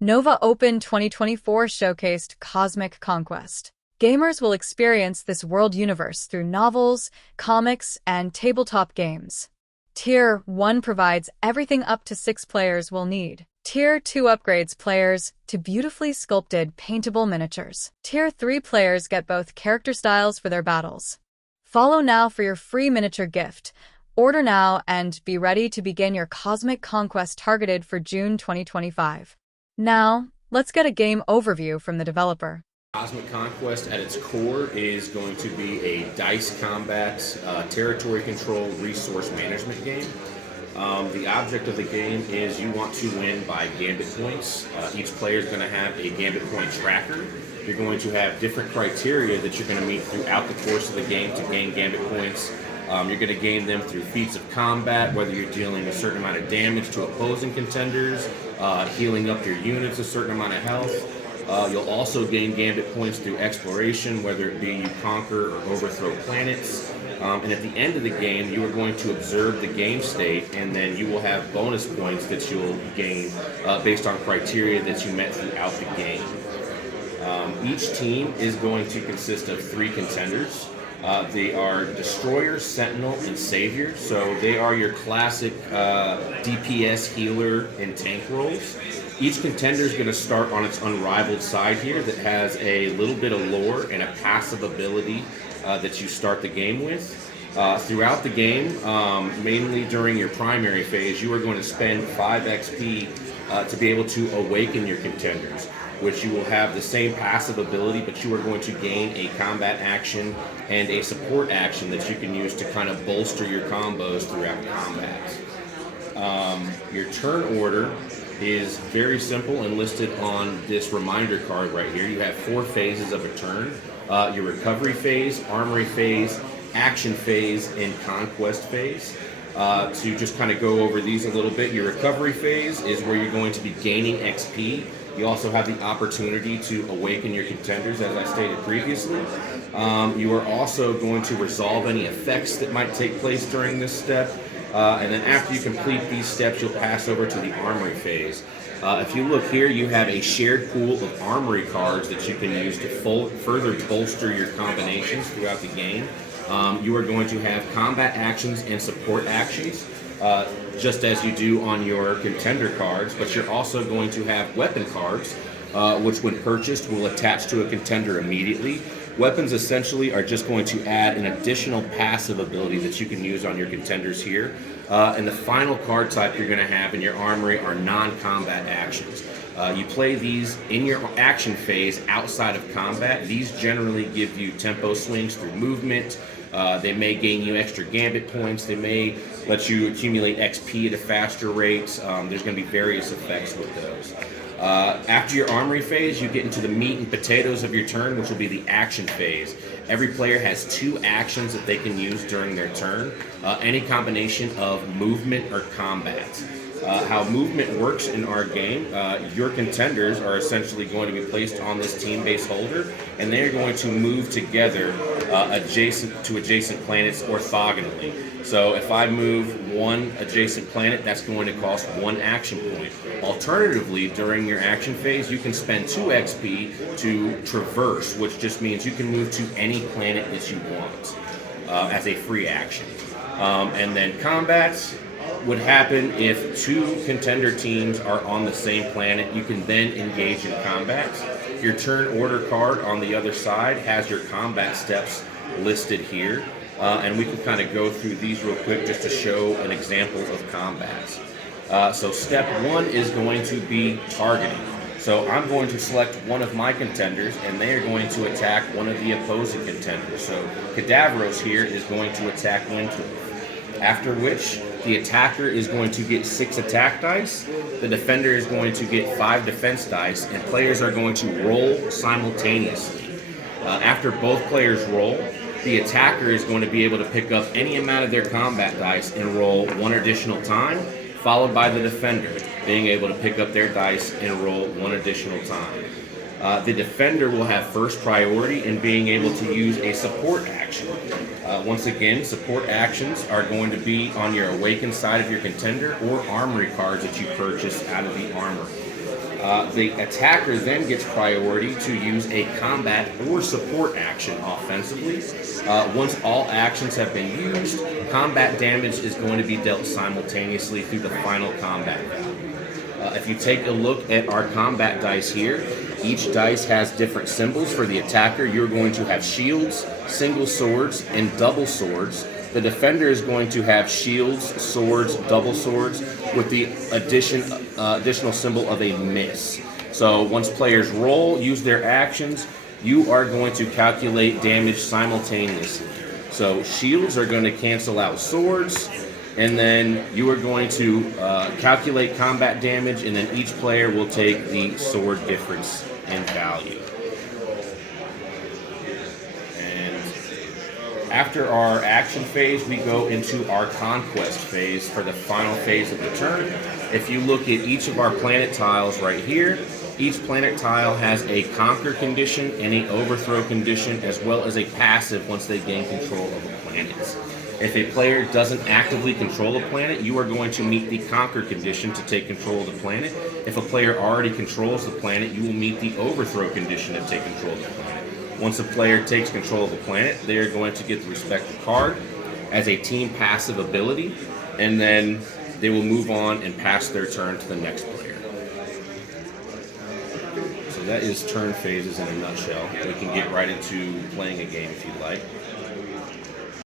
Nova Open 2024 showcased Cosmic Conquest. Gamers will experience this world universe through novels, comics, and tabletop games. Tier 1 provides everything up to 6 players will need. Tier 2 upgrades players to beautifully sculpted, paintable miniatures. Tier 3 players get both character styles for their battles. Follow now for your free miniature gift. Order now and be ready to begin your Cosmic Conquest targeted for June 2025. Now, let's get a game overview from the developer. Cosmic Conquest at its core is going to be a dice combat, territory control, resource management game. The object of the game is you want to win by gambit points. Each player is going to have a gambit point tracker. You're going to have different criteria that you're going to meet throughout the course of the game to gain gambit points. You're going to gain them through feats of combat, whether you're dealing a certain amount of damage to opposing contenders, healing up your units a certain amount of health. You'll also gain gambit points through exploration, whether it be you conquer or overthrow planets. And at the end of the game, you are going to observe the game state, and then you will have bonus points that you'll gain based on criteria that you met throughout the game. Each team is going to consist of 3 contenders. They are Destroyer, Sentinel, and Savior. So they are your classic DPS, healer, and tank roles. Each contender is going to start on its unrivaled side here that has a little bit of lore and a passive ability that you start the game with. Throughout the game, mainly during your primary phase, you are going to spend 5 XP to be able to awaken your contenders, which you will have the same passive ability, but you are going to gain a combat action and a support action that you can use to kind of bolster your combos throughout combat. Your turn order is very simple and listed on this reminder card right here. You have 4 phases of a turn. Your recovery phase, armory phase, action phase, and conquest phase. To just kind of go over these a little bit, your recovery phase is where you're going to be gaining XP. You also have the opportunity to awaken your contenders, as I stated previously. You are also going to resolve any effects that might take place during this step. And then after you complete these steps, you'll pass over to the armory phase. If you look here, you have a shared pool of armory cards that you can use to further bolster your combinations throughout the game. You are going to have combat actions and support actions, just as you do on your contender cards, but you're also going to have weapon cards, which when purchased will attach to a contender immediately. Weapons essentially are just going to add an additional passive ability that you can use on your contenders here. And the final card type you're going to have in your armory are non-combat actions. You play these in your action phase outside of combat. These generally give you tempo swings through movement. They may gain you extra gambit points. They may let you accumulate XP at a faster rate. There's going to be various effects with those. After your armory phase, you get into the meat and potatoes of your turn, which will be the action phase. Every player has 2 actions that they can use during their turn, any combination of movement or combat. How movement works in our game, your contenders are essentially going to be placed on this team-based holder, and they're going to move together adjacent to adjacent planets orthogonally. So if I move 1 adjacent planet, that's going to cost 1 action point. Alternatively, during your action phase, you can spend 2 XP to traverse, which just means you can move to any planet that you want as a free action. And then combats would happen if 2 contender teams are on the same planet. You can then engage in combat. Your turn order card on the other side has your combat steps listed here. And we can kind of go through these real quick just to show an example of combats. So step 1 is going to be targeting. So I'm going to select one of my contenders, and they are going to attack one of the opposing contenders. So Cadavros here is going to attack Winthrop. After which, the attacker is going to get 6 attack dice, the defender is going to get 5 defense dice, and players are going to roll simultaneously. After both players roll, the attacker is going to be able to pick up any amount of their combat dice and roll 1 additional time, followed by the defender being able to pick up their dice and roll 1 additional time. The defender will have first priority in being able to use a support action. Once again, support actions are going to be on your awakened side of your contender or armory cards that you purchase out of the armory. The attacker then gets priority to use a combat or support action offensively. Once all actions have been used, combat damage is going to be dealt simultaneously through the final combat value. If you take a look at our combat dice here, each dice has different symbols. For the attacker, you're going to have shields, single swords, and double swords. The defender is going to have shields, swords, double swords, with the additional symbol of a miss. So once players roll, use their actions, you are going to calculate damage simultaneously. So shields are going to cancel out swords, and then you are going to calculate combat damage, and then each player will take the sword difference in value. After our action phase, we go into our conquest phase for the final phase of the turn. If you look at each of our planet tiles right here, each planet tile has a conquer condition and an overthrow condition, as well as a passive once they gain control of a planet. If a player doesn't actively control a planet, you are going to meet the conquer condition to take control of the planet. If a player already controls the planet, you will meet the overthrow condition to take control of the planet. Once a player takes control of the planet, they are going to get the respective card as a team passive ability, and then they will move on and pass their turn to the next player. So that is turn phases in a nutshell. We can get right into playing a game if you'd like.